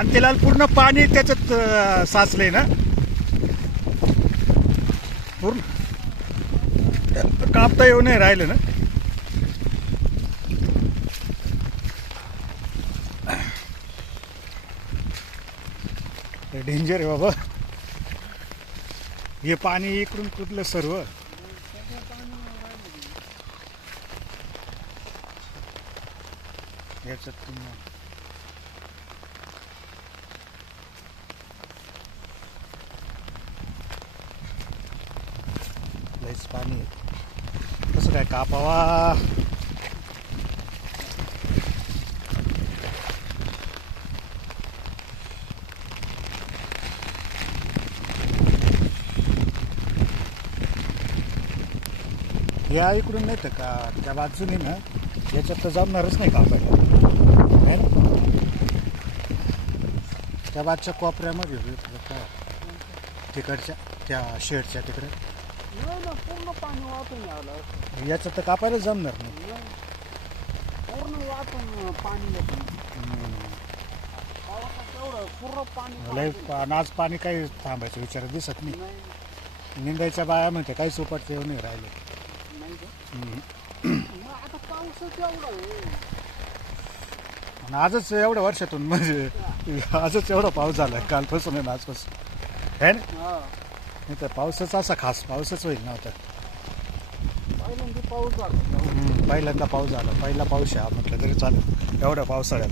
आणि त्याला पूर्ण पाणी त्याच्यात साचलंय ना पूर्ण, कापता येऊ नाही राहिलं ना. डेंजर आहे बाबा हे पाणी इकडून कुठलं सर्व. याच्यात लईच पाणी कसं काय कापावा. या इकडून नाही तर का त्या बाजूने ना याच्यात तर जमणारच नाही कापायला है ना. त्या बाजूच्या कोपऱ्यामध्ये तिकडच्या त्या शेडच्या तिकडे पूर्ण पाणी वाटून आलं. याच्यात तर कापायला जमणार नाही. पूर्ण वाटून पाणी येतं. पूर्ण पाणी लय आज पाणी काही थांबायचं विचार दिसत नाही. निंदायच्या बाया म्हणते काहीच उपटते येऊ नाही राहिले. आता पाऊसच एवढा आहे. आणि आजच एवढ्या वर्षातून म्हणजे आजच एवढा पाऊस झाला कालपासून आहे ना आजपासून है ना. नाही तर पावसाचा असा खास पाऊसच होईल नव्हता. पहिल्यांदा पाऊस झाला. पहिल्यांदा पाऊस झाला. पहिला पाऊस आहे म्हटलं तरी चालेल एवढ्या पावसाळ्यात.